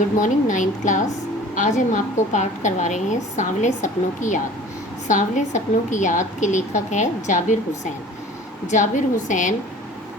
Good morning ninth class. आज हम आपको पाठ करवा रहे हैं सांवले सपनों की याद। सांवले सपनों की याद के लेखक है जाबिर हुसैन। जाबिर हुसैन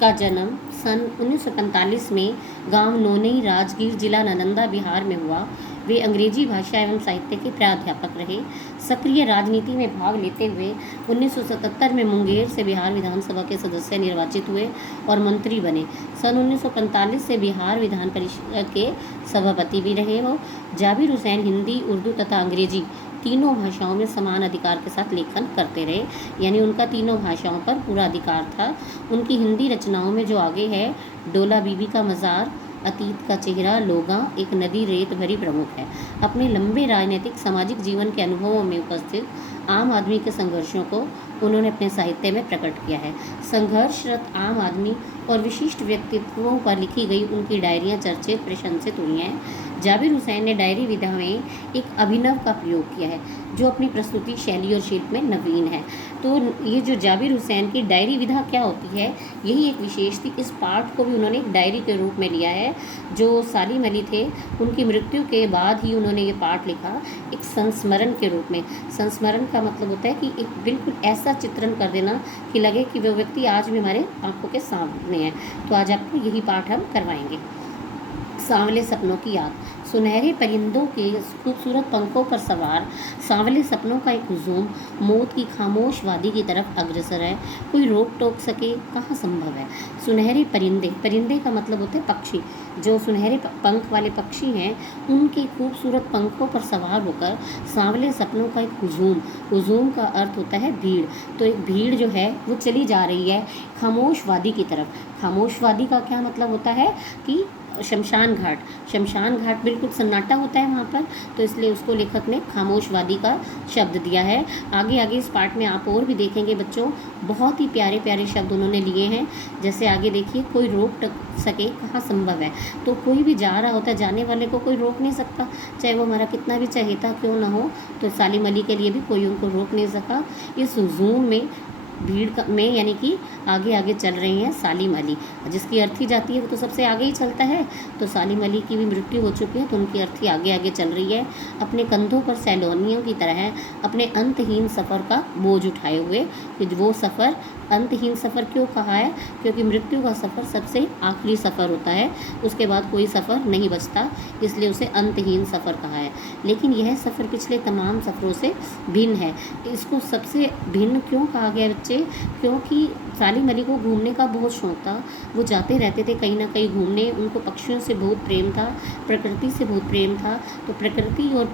का जन्म सन 1945 में गांव नोनई राजगीर जिला नालंदा बिहार में हुआ। वे अंग्रेजी भाषा एवं साहित्य के प्राध्यापक रहे। सक्रिय राजनीति में भाग लेते हुए 1977 में मुंगेर से बिहार विधानसभा के सदस्य निर्वाचित हुए और मंत्री बने। सन 1945 से बिहार विधान परिषद के सभापति भी रहे। वो जाबिर हुसैन हिंदी, उर्दू तथा अंग्रेजी तीनों भाषाओं में समान अधिकार के साथ लेखन करते रहे, यानी उनका तीनों भाषाओं पर पूरा अधिकार था। उनकी हिंदी रचनाओं में जो आगे है, डोला बीबी का मज़ार, अतीत का चेहरा, लोगा, एक नदी रेत भरी प्रमुख है। अपने लंबे राजनीतिक सामाजिक जीवन के अनुभवों में उपस्थित आम आदमी के संघर्षों को उन्होंने अपने साहित्य में प्रकट किया है। संघर्षरत आम आदमी और विशिष्ट व्यक्तित्वों पर लिखी गई उनकी डायरियाँ चर्चित, प्रशंसित हुई हैं। जाबिर हुसैन ने डायरी विधा में एक अभिनव का प्रयोग किया है, जो अपनी प्रस्तुति शैली और शिल्प में नवीन है। तो ये जो जाबिर हुसैन की डायरी विधा क्या होती है, यही एक विशेष थी। इस पाठ को भी उन्होंने एक डायरी के रूप में लिया है। जो सालिम अली थे, उनकी मृत्यु के बाद ही उन्होंने ये पाठ लिखा, एक संस्मरण के रूप में। संस्मरण का मतलब होता है कि एक बिल्कुल ऐसा चित्रण कर देना कि लगे कि वो व्यक्ति आज भी हमारे आंखों के सामने है। तो आज आपको यही पाठ हम करवाएंगे। सांवले सपनों की याद। सुनहरे परिंदों के खूबसूरत पंखों पर सवार सांवले सपनों का एक हुजूम मौत की खामोश वादी की तरफ अग्रसर है। कोई रोक टोक सके कहाँ संभव है। सुनहरे परिंदे, परिंदे का मतलब होता है पक्षी। जो सुनहरे पंख वाले पक्षी हैं, उनके खूबसूरत पंखों पर सवार होकर सांवले सपनों का एक हुजूम, हुजूम का अर्थ होता है भीड़। तो एक भीड़ जो है वो चली जा रही है खामोश वादी की तरफ। खामोश वादी का क्या मतलब होता है कि शमशान घाट। शमशान घाट बिल्कुल सन्नाटा होता है वहाँ पर, तो इसलिए उसको लेखक ने खामोश वादी का शब्द दिया है। आगे आगे इस पाठ में आप और भी देखेंगे बच्चों, बहुत ही प्यारे प्यारे शब्द उन्होंने लिए हैं। जैसे आगे देखिए, कोई रोक टक सके कहाँ संभव है। तो कोई भी जा रहा होता है, जाने वाले को कोई रोक नहीं सकता, चाहे वो हमारा कितना भी चहेता क्यों ना हो। तो सालिम अली के लिए भी कोई उनको रोक नहीं सका। इस हुजूम में, भीड़ में, यानी कि आगे आगे चल रही हैं सालिम अली। जिसकी अर्थी जाती है वो तो सबसे आगे ही चलता है। तो सालिम अली की भी मृत्यु हो चुकी है, तो उनकी अर्थी आगे आगे चल रही है, अपने कंधों पर सैलानियों की तरह है, अपने अंतहीन सफ़र का बोझ उठाए हुए। कि वो सफ़र अंतहीन सफ़र क्यों कहा है, क्योंकि मृत्यु का सफ़र सबसे आखिरी सफ़र होता है, उसके बाद कोई सफ़र नहीं बचता, इसलिए उसे अंतहीन सफ़र कहा है। लेकिन यह सफ़र पिछले तमाम सफ़रों से भिन्न है। इसको सबसे भिन्न क्यों कहा गया बच्चे? क्योंकि सालिम अली को घूमने का बहुत शौक़ था। वो जाते रहते थे कहीं ना कहीं घूमने। उनको पक्षियों से बहुत प्रेम था, प्रकृति से बहुत प्रेम था। तो प्रकृति और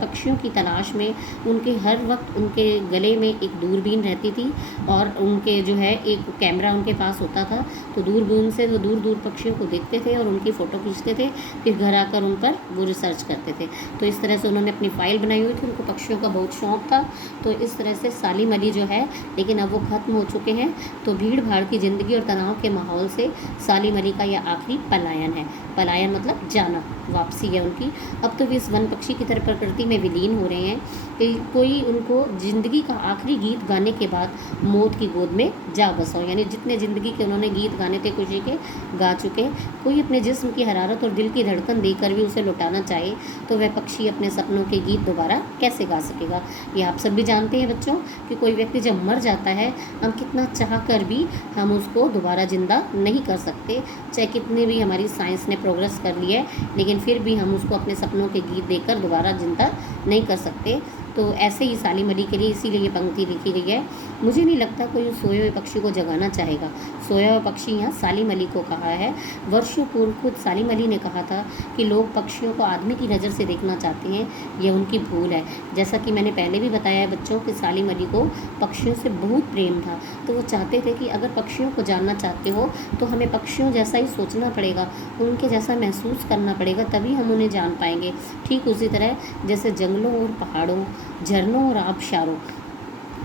पक्षियों की तलाश में उनके हर वक्त उनके गले में एक दूरबीन रहती थी, और उनके जो है एक कैमरा उनके पास होता था। तो दूरबीन से वो दूर दूर पक्षियों को देखते थे और उनकी फ़ोटो खींचते थे, फिर घर आकर उन पर वो रिसर्च करते थे। तो इस तरह से उन्होंने अपनी फ़ाइल बनाई हुई थी। उनको पक्षियों का बहुत शौक़ था। तो इस तरह से सालिम अली जो है, लेकिन अब वो ख़त्म हो चुके हैं। तो भीड़ भाड़ की ज़िंदगी और तनाव के माहौल से सालिम अली का यह आखिरी पलायन है। पलायन मतलब जाना, वापसी है उनकी। अब तो वे इस वन पक्षी की तरह प्रकृति में विलीन हो रहे हैं कि कोई उनको ज़िंदगी का आखिरी गीत गाने के बाद मौत की गोद में जा बसा हो। यानी जितने ज़िंदगी के उन्होंने गीत गाने थे खुशी के, गा चुके। कोई अपने जिस्म की हरारत और दिल की धड़कन देकर भी उसे लौटाना चाहे, तो वह पक्षी अपने सपनों के गीत दोबारा कैसे गा सकेगा। ये आप सब भी जानते हैं बच्चों कि कोई व्यक्ति जब मर जाता है, हम कितना चाह कर भी हम उसको दोबारा ज़िंदा नहीं कर सकते। चाहे कितने भी हमारी साइंस ने प्रोग्रेस कर ली है, लेकिन फिर भी हम उसको अपने सपनों के गीत देकर दोबारा ज़िंदा नहीं कर सकते। तो ऐसे ही सालिम अली के लिए इसीलिए ये पंक्ति लिखी गई है। मुझे नहीं लगता कोई सोए हुए पक्षी को जगाना चाहेगा। सोया हुआ पक्षी यहाँ सालिम अली को कहा है। वर्षों पूर्व खुद सालिम अली ने कहा था कि लोग पक्षियों को आदमी की नज़र से देखना चाहते हैं, यह उनकी भूल है। जैसा कि मैंने पहले भी बताया है बच्चों कि सालिम अली को पक्षियों से बहुत प्रेम था। तो वो चाहते थे कि अगर पक्षियों को जानना चाहते हो तो हमें पक्षियों जैसा ही सोचना पड़ेगा, उनके जैसा महसूस करना पड़ेगा, तभी हम उन्हें जान पाएंगे। ठीक उसी तरह जैसे जंगलों और पहाड़ों, झरनों और आबशारों,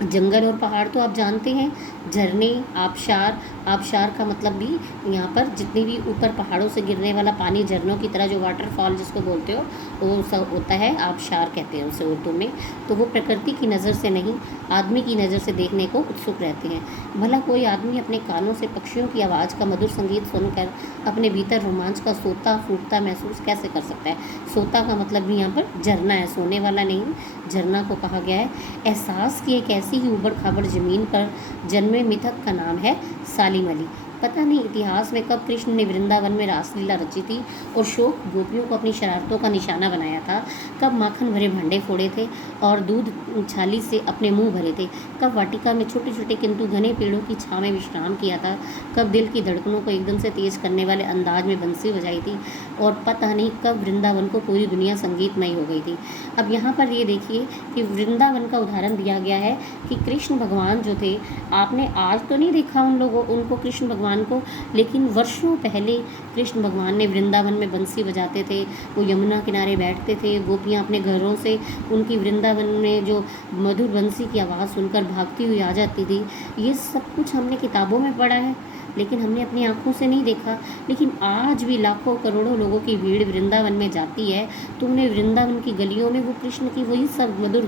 जंगल और पहाड़ तो आप जानते हैं, झरने, आबशार, आबशार का मतलब भी यहाँ पर जितनी भी ऊपर पहाड़ों से गिरने वाला पानी, झरनों की तरह जो वाटरफॉल जिसको बोलते हो, वो सब होता है, आबशार कहते हैं उसे उर्दू में। तो वो प्रकृति की नज़र से नहीं, आदमी की नज़र से देखने को उत्सुक रहते हैं। भला कोई आदमी अपने कानों से पक्षियों की आवाज़ का मधुर संगीत सुनकर अपने भीतर रोमांच का सोता फूटता महसूस कैसे कर सकता है। सोता का मतलब भी यहाँ पर झरना है, सोने वाला नहीं, झरना को कहा गया है। एहसास की एक ऐसी ही उबड़ खाबड़ ज़मीन पर जन्मे मिथक का नाम है सालिम अली। पता नहीं इतिहास में कब कृष्ण ने वृंदावन में रासलीला रची थी और शोक गोपियों को अपनी शरारतों का निशाना बनाया था। कब माखन भरे भांडे फोड़े थे और दूध छाली से अपने मुंह भरे थे। कब वाटिका में छोटे छोटे किंतु घने पेड़ों की छाँव में विश्राम किया था। कब दिल की धड़कनों को एकदम से तेज करने वाले अंदाज में बंसी बजाई थी। और पता नहीं कब वृंदावन को पूरी दुनिया संगीतमय हो गई थी। अब यहाँ पर ये देखिए कि वृंदावन का उदाहरण दिया गया है कि कृष्ण भगवान जो थे, आपने आज तो नहीं देखा उनको कृष्ण भगवान को, लेकिन वर्षों पहले कृष्ण भगवान ने वृंदावन में बंसी बजाते थे। वो यमुना किनारे बैठते थे, गोपियाँ अपने घरों से उनकी वृंदावन में जो मधुर बंसी की आवाज़ सुनकर भागती हुई आ जाती थी। ये सब कुछ हमने किताबों में पढ़ा है, लेकिन हमने अपनी आंखों से नहीं देखा। लेकिन आज भी लाखों करोड़ों लोगों की भीड़ वृंदावन में जाती है, तो उन्हें वृंदावन की गलियों में वो कृष्ण की वही सब मधुर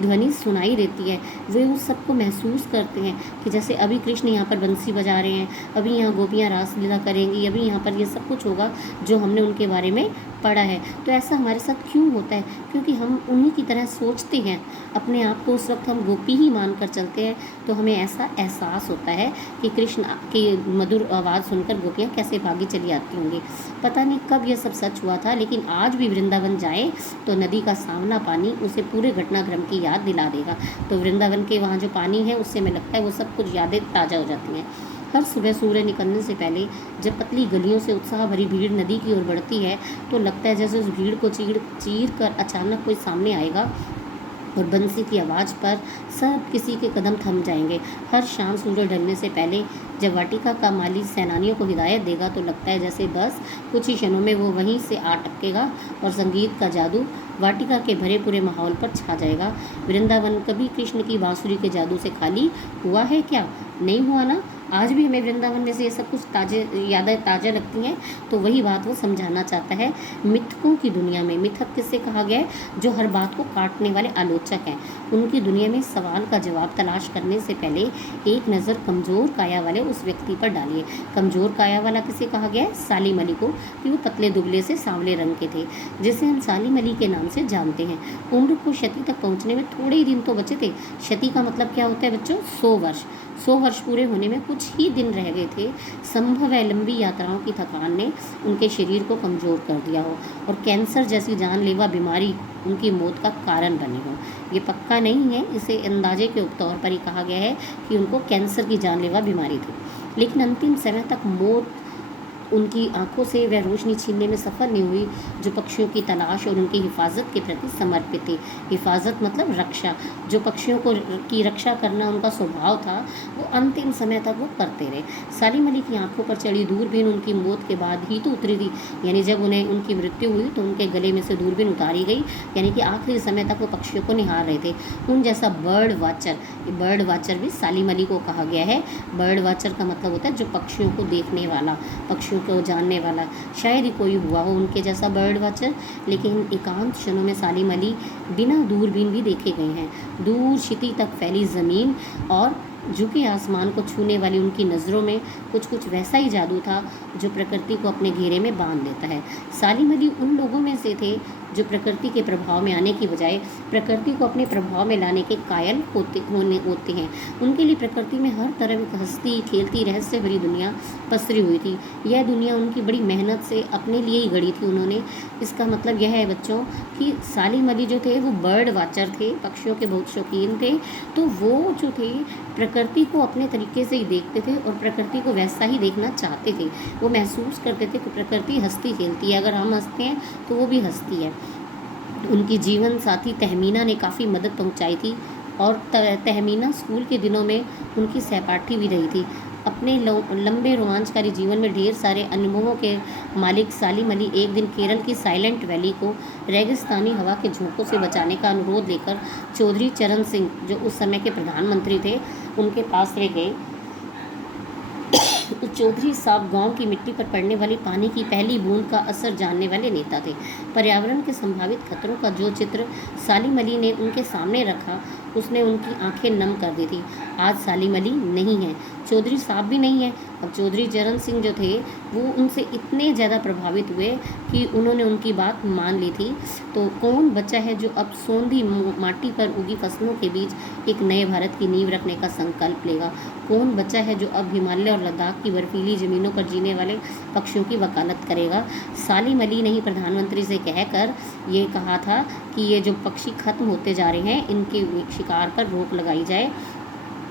ध्वनि सुनाई देती है। वे उस सबको महसूस करते हैं कि जैसे अभी कृष्ण यहाँ पर बंसी बजा रहे हैं, अभी यहाँ गोपियाँ रासलीला करेंगी, अभी यहाँ पर ये सब कुछ होगा जो हमने उनके बारे में पढ़ा है। तो ऐसा हमारे साथ क्यों होता है? क्योंकि हम उन्हीं की तरह सोचते हैं, अपने आप को उस वक्त हम गोपी ही मानकर चलते हैं। तो हमें ऐसा एहसास होता है कि कृष्ण की मधुर आवाज़ सुनकर गोपियाँ कैसे भागी चली आती होंगी। पता नहीं कब ये सब सच हुआ था, लेकिन आज भी वृंदावन जाए तो नदी का सामना पानी उसे पूरे घटनाक्रम की याद दिला देगा। तो वृंदावन के वहाँ जो पानी है, उससे हमें लगता है वो सब कुछ यादें ताज़ा हो जाती हैं। हर सुबह सूर्य निकलने से पहले जब पतली गलियों से उत्साह भरी भीड़ नदी की ओर बढ़ती है, तो लगता है जैसे उस भीड़ को चीर कर अचानक कोई सामने आएगा और बंसी की आवाज़ पर सब किसी के कदम थम जाएंगे। हर शाम सूर्य ढलने से पहले जब वाटिका का माली सेनानियों को हिदायत देगा, तो लगता है जैसे बस कुछ ही क्षणों में वो वहीं से आ टपकेगा और संगीत का जादू वाटिका के भरे पूरे माहौल पर छा जाएगा। वृंदावन कभी कृष्ण की बांसुरी के जादू से खाली हुआ है क्या? नहीं हुआ ना। आज भी हमें वृंदावन में से ये सब कुछ यादें ताज़ा लगती हैं। तो वही बात वो समझाना चाहता है। मिथकों की दुनिया में, मिथक किससे कहा गया है? जो हर बात को काटने वाले आलोचक हैं। उनकी दुनिया में सवाल का जवाब तलाश करने से पहले एक नज़र कमज़ोर काया वाले उस व्यक्ति पर डालिए। कमज़ोर काया वाला किसे कहा गया है? सालिम अली को, कि वो पतले दुबले से सांवले रंग के थे, जिसे हम सालिम अली के नाम से जानते हैं। उम्र को शती तक पहुँचने में थोड़े ही दिन तो बचे थे। शती का मतलब क्या होता है बच्चों? 100 वर्ष। 100 वर्ष पूरे होने में कुछ ही दिन रह गए थे। संभव है लंबी यात्राओं की थकान ने उनके शरीर को कमज़ोर कर दिया हो और कैंसर जैसी जानलेवा बीमारी उनकी मौत का कारण बनी हो। ये पक्का नहीं है, इसे अंदाजे के तौर पर ही कहा गया है कि उनको कैंसर की जानलेवा बीमारी थी। लेकिन अंतिम समय तक मौत उनकी आंखों से वह रोशनी छीनने में सफल नहीं हुई जो पक्षियों की तलाश और उनकी हिफाजत के प्रति समर्पित थी। हिफाजत मतलब रक्षा। जो पक्षियों की रक्षा करना उनका स्वभाव था, वो अंतिम समय तक वो करते रहे। सालिम अली की आंखों पर चढ़ी दूरबीन उनकी मौत के बाद ही तो उतरी थी। यानी जब उनकी मृत्यु हुई तो उनके गले में से दूरबीन उतारी गई, यानी कि आखिरी समय तक वो पक्षियों को निहार रहे थे। उन जैसा बर्ड वाचर भी सालिम अली को कहा गया है। बर्ड वाचर का मतलब होता है जो पक्षियों को देखने वाला, पक्षियों को जानने वाला। शायद ही कोई हुआ हो उनके जैसा बर्ड वाचर, लेकिन एकांत क्षणों में सालिम अली बिना दूरबीन भी देखे गए हैं। दूर क्षिति तक फैली ज़मीन और झुके आसमान को छूने वाली उनकी नज़रों में कुछ वैसा ही जादू था जो प्रकृति को अपने घेरे में बांध लेता है। सालिम अली उन लोगों में से थे जो प्रकृति के प्रभाव में आने की बजाय प्रकृति को अपने प्रभाव में लाने के कायल होते हैं। उनके लिए प्रकृति में हर तरह की हंसती खेलती रहस्य भरी दुनिया पसरी हुई थी। यह दुनिया उनकी बड़ी मेहनत से अपने लिए ही गढ़ी थी उन्होंने। इसका मतलब यह है बच्चों कि सालिम अली जो थे वो बर्ड वाचर थे, पक्षियों के बहुत शौकीन थे। तो वो जो थे प्रकृति को अपने तरीके से ही देखते थे और प्रकृति को वैसा ही देखना चाहते थे। वो महसूस करते थे कि प्रकृति हंसती खेलती है, अगर हम हंसते हैं तो वो भी हंसती है। उनकी जीवन साथी तहमीना ने काफ़ी मदद पहुंचाई थी और तहमीना स्कूल के दिनों में उनकी सहपाठी भी रही थी। अपने लंबे रोमांचकारी जीवन में ढेर सारे अनुभवों के मालिक सालिम अली एक दिन केरल की साइलेंट वैली को रेगिस्तानी हवा के झोंकों से बचाने का अनुरोध लेकर चौधरी चरण सिंह, जो उस समय के प्रधानमंत्री थे, उनके पास ले गए। चौधरी साहब गांव की मिट्टी पर पड़ने वाली पानी की पहली बूंद का असर जानने वाले नेता थे। पर्यावरण के संभावित खतरों का जो चित्र सालिम अली ने उनके सामने रखा, उसने उनकी आंखें नम कर दी थी। आज सालिम अली नहीं है, चौधरी साहब भी नहीं है। अब चौधरी चरण सिंह जो थे वो उनसे इतने ज़्यादा प्रभावित हुए कि उन्होंने उनकी बात मान ली थी। तो कौन बचा है जो अब सोंधी माटी पर उगी फसलों के बीच एक नए भारत की नींव रखने का संकल्प लेगा? कौन बचा है जो अब हिमालय और लद्दाख की बर्फीली ज़मीनों पर जीने वाले पक्षियों की वकालत करेगा? सालिम अली ने ही प्रधानमंत्री से कहकर ये कहा था कि ये जो पक्षी खत्म होते जा रहे हैं इनके शिकार पर रोक लगाई जाए।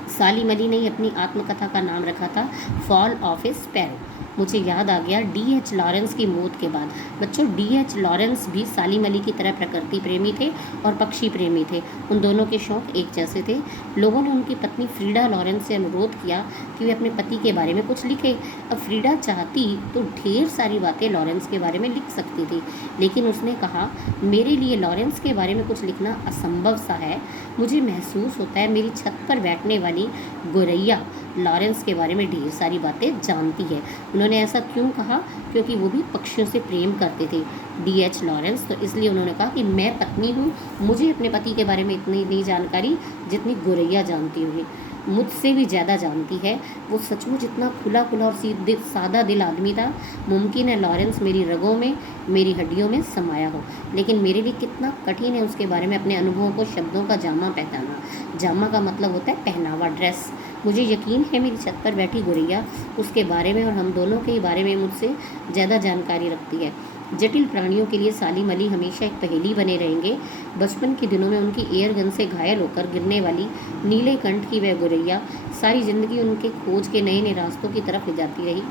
सालिम अली ने ही अपनी आत्मकथा का नाम रखा था फॉल ऑफ ए स्पैरो। मुझे याद आ गया D.H. लॉरेंस की मौत के बाद। बच्चों, D.H. लॉरेंस भी सालिम अली की तरह प्रकृति प्रेमी थे और पक्षी प्रेमी थे। उन दोनों के शौक एक जैसे थे। लोगों ने उनकी पत्नी फ्रीडा लॉरेंस से अनुरोध किया कि वे अपने पति के बारे में कुछ लिखे। अब फ्रीडा चाहती तो ढेर सारी बातें लॉरेंस के बारे में लिख सकती थी, लेकिन उसने कहा, मेरे लिए लॉरेंस के बारे में कुछ लिखना असंभव सा है। मुझे महसूस होता है मेरी छत पर बैठने वाली गोरैया लॉरेंस के बारे में ढेर सारी बातें जानती है। उन्होंने ऐसा क्यों कहा? क्योंकि वो भी पक्षियों से प्रेम करते थे, D.H. लॉरेंस। तो इसलिए उन्होंने कहा कि मैं पत्नी हूँ, मुझे अपने पति के बारे में इतनी नहीं जानकारी जितनी गोरैया जानती होगी, मुझसे भी ज़्यादा जानती है। वो सचमुच इतना खुला खुला और सीधे सादा दिल आदमी था। मुमकिन है लॉरेंस मेरी रगों में, मेरी हड्डियों में समाया हो, लेकिन मेरे लिए कितना कठिन है उसके बारे में अपने अनुभवों को शब्दों का जामा पहचानना। जामा का मतलब होता है पहनावा, ड्रेस। मुझे यकीन है मेरी छत पर बैठी गुड़िया उसके बारे में और हम दोनों के ही बारे में मुझसे ज़्यादा जानकारी रखती है। जटिल प्राणियों के लिए सालिम अली हमेशा एक पहेली बने रहेंगे। बचपन के दिनों में उनकी एयर गन से घायल होकर गिरने वाली नीले कंठ की वह गुरैया सारी ज़िंदगी उनके खोज के नए नए रास्तों की तरफ ले जाती रही।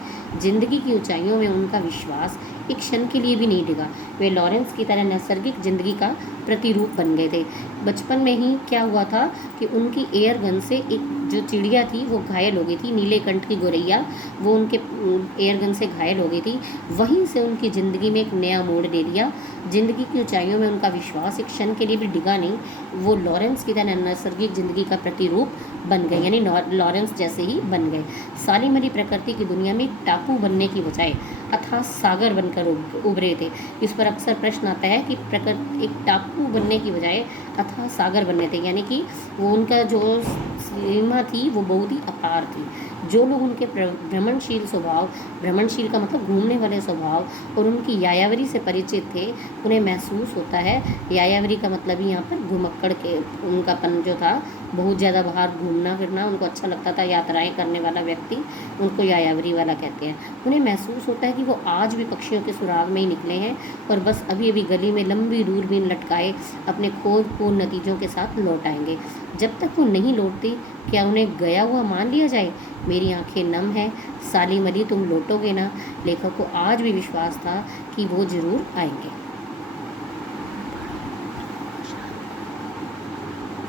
ज़िंदगी की ऊंचाइयों में उनका विश्वास एक क्षण के लिए भी नहीं डिगा। वे लॉरेंस की तरह नैसर्गिक ज़िंदगी का प्रतिरूप बन गए थे। बचपन में ही क्या हुआ था कि उनकी एयर गन से एक जो चिड़िया थी वो घायल हो गई थी, नीले कंठ की गोरैया, वो उनके एयर गन से घायल हो गई थी। वहीं से उनकी ज़िंदगी में एक नया मोड़ ले लिया। ज़िंदगी की ऊंचाइयों में उनका विश्वास एक क्षण के लिए भी डिगा नहीं। वो लॉरेंस की तरह नैसर्गिक ज़िंदगी का प्रतिरूप बन गए, यानी लॉरेंस जैसे ही बन गए। सालिम अली प्रकृति की दुनिया में टापू बनने की बजाय अथाह सागर बनकर उभरे थे। इस पर अक्सर प्रश्न आता है कि प्रकृति एक टापू बनने की बजाय अथाह सागर बनने थे, यानी कि वो उनका जो सीमा थी वो बहुत ही अपार थी। जो लोग उनके भ्रमणशील स्वभाव, भ्रमणशील का मतलब घूमने वाले स्वभाव और उनकी यायावरी से परिचित थे, उन्हें महसूस होता है, यायावरी का मतलब ही यहाँ पर घुमक्कड़ के उनकापन जो था, बहुत ज़्यादा बाहर घूमना फिरना उनको अच्छा लगता था, यात्राएं करने वाला व्यक्ति उनको यायावरी वाला कहते हैं। उन्हें महसूस होता है कि वो आज भी पक्षियों के सुराग में ही निकले हैं और बस अभी अभी गली में लंबी दूरबीन लटकाए अपने खोजपूर्ण नतीजों के साथ लौट आएंगे। जब तक वो नहीं लौटती, क्या उन्हें गया हुआ मान लिया जाए? मेरी आंखें नम हैं। सालिम अली, तुम लौटोगे ना? लेखक को आज भी विश्वास था कि वो जरूर आएंगे।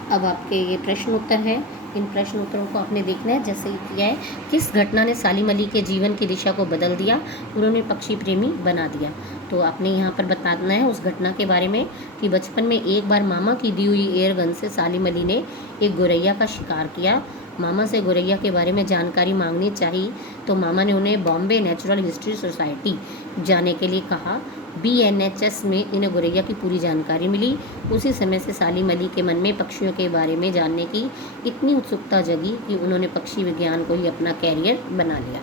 अब आपके ये प्रश्न उत्तर हैं। इन प्रश्न उत्तरों को आपने देखना है। जैसे किया है, किस घटना ने सालिम अली के जीवन की दिशा को बदल दिया, उन्होंने पक्षी प्रेमी बना दिया। तो आपने यहाँ पर बताना है उस घटना के बारे में कि बचपन में एक बार मामा की दी हुई एयर गन से सालिम अली ने एक गोरैया का शिकार किया। मामा से गोरैया के बारे में जानकारी मांगनी चाहिए तो मामा ने उन्हें बॉम्बे नेचुरल हिस्ट्री सोसाइटी जाने के लिए कहा। BNHS में इन्हें गोरैया की पूरी जानकारी मिली। उसी समय से सालिम अली के मन में पक्षियों के बारे में जानने की इतनी उत्सुकता जगी कि उन्होंने पक्षी विज्ञान को ही अपना कैरियर बना लिया।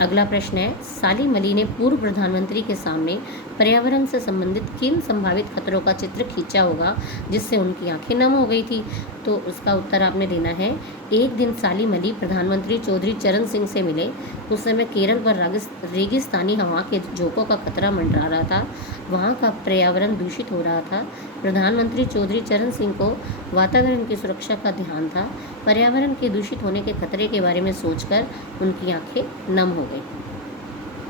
अगला प्रश्न है, सालिम अली ने पूर्व प्रधानमंत्री के सामने पर्यावरण से संबंधित किन संभावित खतरों का चित्र खींचा होगा जिससे उनकी आंखें नम हो गई थी? तो उसका उत्तर आपने देना है। एक दिन सालिम अली प्रधानमंत्री चौधरी चरण सिंह से मिले। उस समय केरल पर रेगिस्तानी हवा के झोंकों का खतरा मंडरा रहा था। वहाँ का पर्यावरण दूषित हो रहा था। प्रधानमंत्री चौधरी चरण सिंह को वातावरण की सुरक्षा का ध्यान था। पर्यावरण के दूषित होने के खतरे के बारे में सोचकर उनकी आंखें नम हो गई।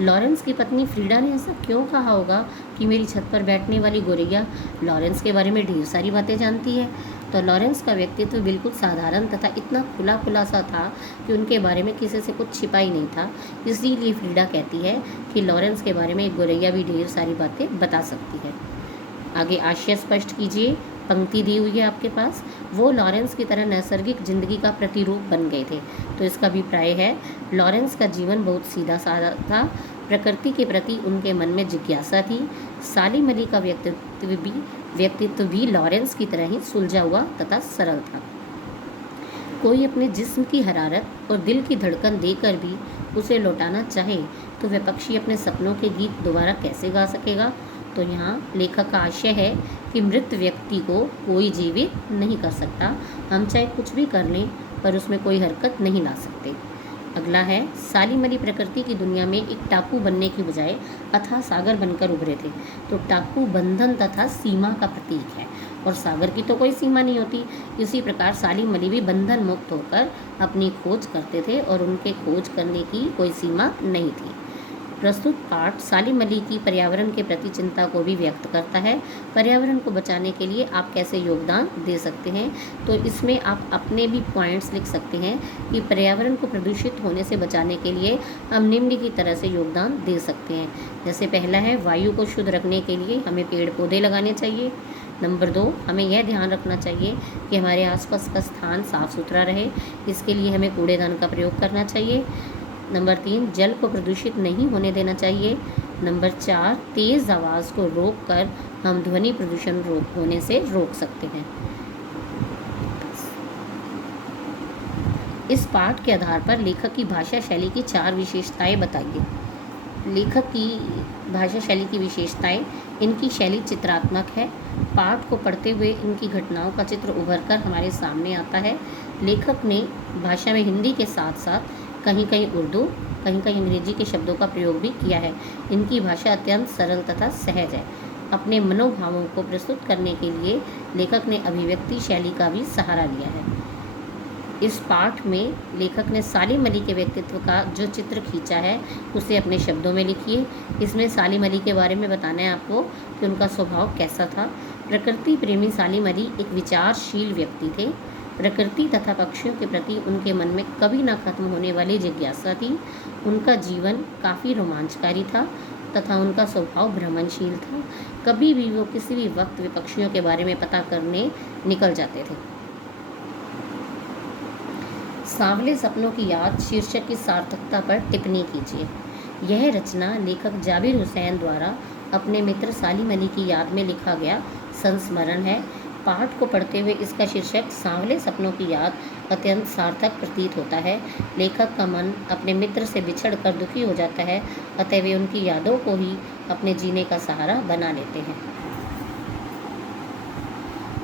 लॉरेंस की पत्नी फ्रीडा ने ऐसा क्यों कहा होगा कि मेरी छत पर बैठने वाली गोरैया लॉरेंस के बारे में ढेर सारी बातें जानती है? तो लॉरेंस का व्यक्तित्व बिल्कुल साधारण तथा इतना खुला खुला सा था कि उनके बारे में किसी से कुछ छिपा ही नहीं था। इसीलिए फ्रीडा कहती है कि लॉरेंस के बारे में एक गोरैया भी ढेर सारी बातें बता सकती है। आगे आशय स्पष्ट कीजिए। पंक्ति दी हुई है आपके पास, वो लॉरेंस की तरह नैसर्गिक जिंदगी का प्रतिरूप बन गए थे। तो इसका अभिप्राय है लॉरेंस का जीवन बहुत सीधा साधा था, प्रकृति के प्रति उनके मन में जिज्ञासा थी। सालिम अली का व्यक्तित्व भी लॉरेंस की तरह ही सुलझा हुआ तथा सरल था। कोई अपने जिस्म की हरारत और दिल की धड़कन देकर भी उसे लौटाना चाहे तो विपक्षी अपने सपनों के गीत दोबारा कैसे गा सकेगा। तो यहाँ लेखक का आशय है कि मृत व्यक्ति को कोई जीवित नहीं कर सकता। हम चाहे कुछ भी कर लें पर उसमें कोई हरकत नहीं ला सकते। अगला है, सालिम अली प्रकृति की दुनिया में एक टापू बनने की बजाय अथाह सागर बनकर उभरे थे। तो टापू बंधन तथा सीमा का प्रतीक है और सागर की तो कोई सीमा नहीं होती। इसी प्रकार सालिम अली भी बंधन मुक्त होकर अपनी खोज करते थे और उनके खोज करने की कोई सीमा नहीं थी। प्रस्तुत पाठ सालिम अली की पर्यावरण के प्रति चिंता को भी व्यक्त करता है। पर्यावरण को बचाने के लिए आप कैसे योगदान दे सकते हैं, तो इसमें आप अपने भी पॉइंट्स लिख सकते हैं कि पर्यावरण को प्रदूषित होने से बचाने के लिए हम निम्न की तरह से योगदान दे सकते हैं। जैसे पहला है, वायु को शुद्ध रखने के लिए हमें पेड़ पौधे लगाने चाहिए। नंबर 2, हमें यह ध्यान रखना चाहिए कि हमारे आसपास का स्थान साफ सुथरा रहे, इसके लिए हमें कूड़ेदान का प्रयोग करना चाहिए। नंबर 3, जल को प्रदूषित नहीं होने देना चाहिए। नंबर 4, तेज़ आवाज़ को रोककर हम ध्वनि प्रदूषण होने से रोक सकते हैं। इस पाठ के आधार पर लेखक की भाषा शैली की 4 विशेषताएं बताइए। लेखक की भाषा शैली की विशेषताएं, इनकी शैली चित्रात्मक है। पाठ को पढ़ते हुए इनकी घटनाओं का चित्र उभर कर हमारे सामने आता है। लेखक ने भाषा में हिंदी के साथ साथ कहीं कहीं उर्दू, कहीं कहीं अंग्रेजी के शब्दों का प्रयोग भी किया है। इनकी भाषा अत्यंत सरल तथा सहज है। अपने मनोभावों को प्रस्तुत करने के लिए लेखक ने अभिव्यक्ति शैली का भी सहारा लिया है। इस पाठ में लेखक ने सालिम अली के व्यक्तित्व का जो चित्र खींचा है उसे अपने शब्दों में लिखिए। इसमें सालिम अली के बारे में बताना है आपको कि उनका स्वभाव कैसा था। प्रकृति प्रेमी सालिम अली एक विचारशील व्यक्ति थे। प्रकृति तथा पक्षियों के प्रति उनके मन में कभी न खत्म होने वाली जिज्ञासा थी। उनका जीवन काफ़ी रोमांचकारी था तथा उनका स्वभाव भ्रमणशील था। कभी भी वो किसी भी वक्त विपक्षियों के बारे में पता करने निकल जाते थे। सांवले सपनों की याद शीर्षक की सार्थकता पर टिप्पणी कीजिए। यह रचना लेखक जाबिर हुसैन द्वारा अपने मित्र सालिम अली की याद में लिखा गया संस्मरण है। पाठ को पढ़ते हुए इसका शीर्षक सांवले सपनों की याद अत्यंत सार्थक प्रतीत होता है। लेखक का मन अपने मित्र से बिछड़कर दुखी हो जाता है, अतः वे उनकी यादों को ही अपने जीने का सहारा बना लेते हैं।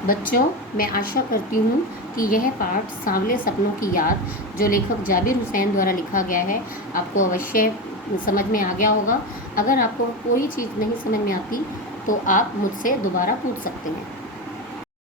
बच्चों, मैं आशा करती हूँ कि यह पाठ सांवले सपनों की याद जो लेखक जाबिर हुसैन द्वारा लिखा गया है आपको अवश्य समझ में आ गया होगा। अगर आपको कोई चीज़ नहीं समझ में आती तो आप मुझसे दोबारा पूछ सकते हैं।